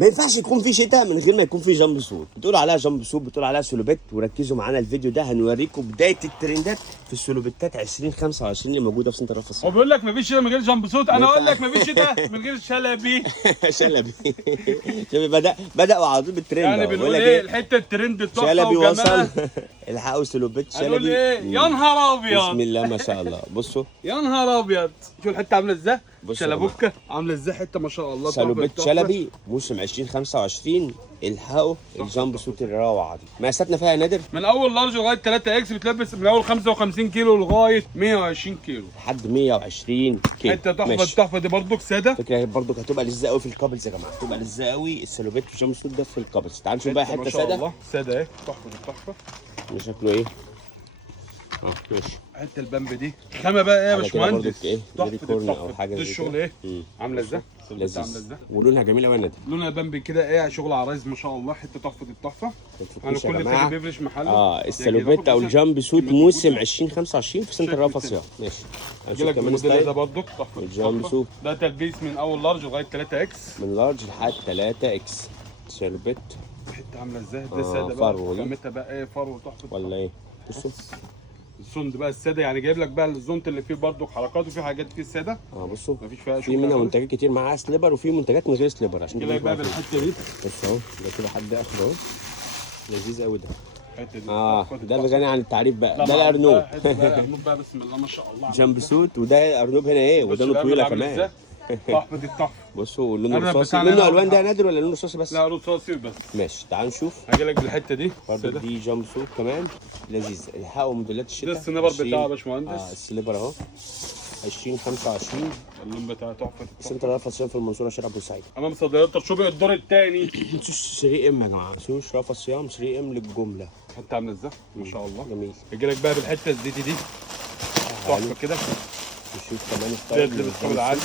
ما ينفعش يكون في شتاء من غير ما يكون في جامب سوت. بتقول عليها جامب سوت، بتقول عليها سلوبيت. وركزوا معانا الفيديو ده هنوريكم بدايه الترندات في السلوبيتات 2025 اللي موجوده في سنتر رفح الصحراء. هو بيقول لك مفيش شتاء من غير جامب سوت، انا اقول لك مفيش شتاء من غير شلبي. شلبي. شلبي بدأوا على طول بالترند. يعني بنقول ايه الحته الترند التحفه شلبي وجمالها. وصل. الحقوا سلوبيت هنقول شلبي. ايه؟ يا نهار ابيض. بسم الله ما شاء الله. بصوا يا نهار ابيض، شوف الحته عامله ازاي. بصوا يا شلبوكه عامله ازاي، حته ما شاء الله. سلوبيت شلبي موسم 2025. الحقوا الجامب سوت الروعه دي. مقاساتنا فيها يا نادر من اول لارج لغايه 3 اكس، بتلبس من اول 55 كيلو لغايه 120 كيلو لحد 120 كيلو. حته تحفه. ماشي. التحفه دي برضك ساده. فكره برضك هتبقى لذيذه قوي في الكابلز يا جماعه، هتبقى لذيذه قوي السلوبيت والجامب سوت ده في الكابلز. تعالوا نشوف بقى ما حته شاء ساده. الله ساده اهي، تحفه التحفه. شكله ايه؟ ماشي. حته البامب دي خامه بقى ايه يا على كده برضك باشمهندس؟ ايه؟ تحفه يونيكورن او التحفه. حاجه ده زي الشغل كده. ايه؟ عامله ازاي؟ عامله لذيذ ازاي؟ ولونها جميل قوي يا نادر. لونها بامبي كده ايه، شغل عرايس ما شاء الله. حته تحفه التحفه. انا يا كل جماعة. تاني بيفرش محله. السلوبيت او الجامب سوت موسم 2025 في سنتر رفح الصحراء. ماشي. هنشوف كمان الموديل ده برضك تحفه الجامب سوت ده تلبيس من اول لارج لغايه 3 اكس. من لارج لحد 3 اكس. سلوبيت حته عامله ازاي. ده ساده بقى، فرو دي. خامتها بقى ايه، فرو تحفه ولا ايه؟ بصوا السند بقى الساده، يعني جايب لك بقى الزونت اللي فيه برضك حركات، وفي حاجات فيه الساده. بصوا مفيش فيها في منها منتجات كتير معاها سليبر وفي منتجات من غير سليبر عشان كده بقى بالحته دي. بس اهو ده كده حد اخد اهو. لذيذ قوي ده. الحته دي ده اللي غني عن التعريف بقى. ده لا، الارنوب. ده الارنوب بقى بسم الله ما شاء الله. جامب سوت. وده ارنوب هنا ايه ودانه طويله كمان. تحفه دي التحفه. بصوا لونه رصاصي. لونه الوان ده يا نادر ولا لونه رصاصي بس؟ لا رصاصي بس. ماشي تعال نشوف. هاجي لك بالحته دي برضه دي جامب سوت كمان لذيذ. الحقوا موديلات الشتاء. ده السنيبر بتاعه يا باشمهندس. السليبر اهو 2025. اللون بتاعه تحفه. سنتر رفح الصيام في المنصوره شارع بورسعيد. امام صيدليه ترشوبي الدور الثاني. 3 ام يا جماعه. سوش رفح الصيام 3 ام للجمله. حته عامله ازاي ما شاء الله. جميل. هاجي لك بقى بالحته الزيتي دي تحفه كده. نشوف كمان ده ستايل اللي بتقول عادي.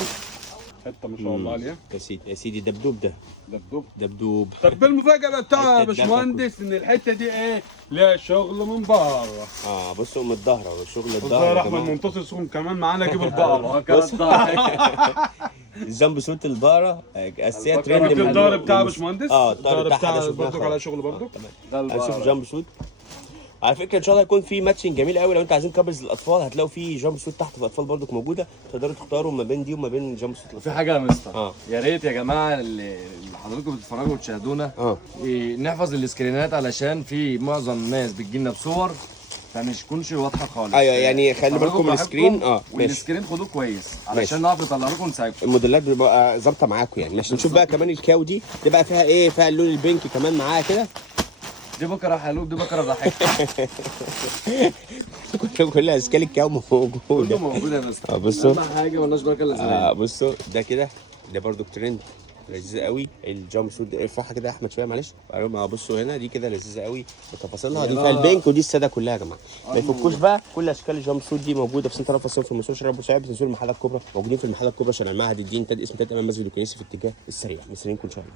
حته ما شاء الله عليها. يا سيدي دبدوب ده. دبدوب. طب المفاجاه بقى بتاعها يا باشمهندس ان الحته دي ايه، ليها شغل من بره. بصوا من الظهر وشغل الظهر. الظهر احمد منتصر سخن كمان معانا. جيب البقره الجامب سوت البقره اساسيه ترند من الظهر بتاع باشمهندس. الظهر بتاع برضك على شغل برضك. هنشوف جامب سوت. على فكره ان شاء الله هيكون في ماتشنج جميل قوي. لو انتوا عايزين كابلز للاطفال هتلاقوا في جامب سوت تحت في الاطفال برضك موجوده. تقدروا تختاروا ما بين دي وما بين جامب سوت. في حاجه يا مستر. يا ريت يا جماعه اللي حضراتكم بتتفرجوا وتشاهدونا نحفظ السكرينات، علشان في معظم الناس بتجيلنا بصور فمش تكونش واضحه خالص. ايوه يعني خلي بالكم من السكرين. والسكرين خدوه كويس علشان نعرف نطلع لكم ونساعدكم. الموديلات بتبقى ظابطه معاكم يعني. عشان نشوف بقى كمان الكاو دي بقى فيها ايه، فيها اللون البينك كمان معاها كده. دي بكره حلوب، دي بكره ضحك. كل اشكال الكاو موجوده. كله موجود يا مستر. بصوا اهم حاجه مالناش بركه الا بصوا ده كده. ده برضو ترند لذيذه قوي. الجامب سوت دي ارفعها كده يا احمد شويه معلش. بصوا هنا دي كده لذيذه قوي بتفاصيلها. دي فيها البينك ودي الساده كلها يا جماعه. ما يفكوش بقى. كل اشكال الجامب سوت دي موجوده في سنتر رفح الصيام في المنصوره شارع بورسعيد. بتنزلوا المحلات الكبرى. موجودين في المحلات الكبرى شارع المعهد الدين اسم امام مسجد الكنيسه في اتجاه السريع. مستنيينكم ان شاء الله.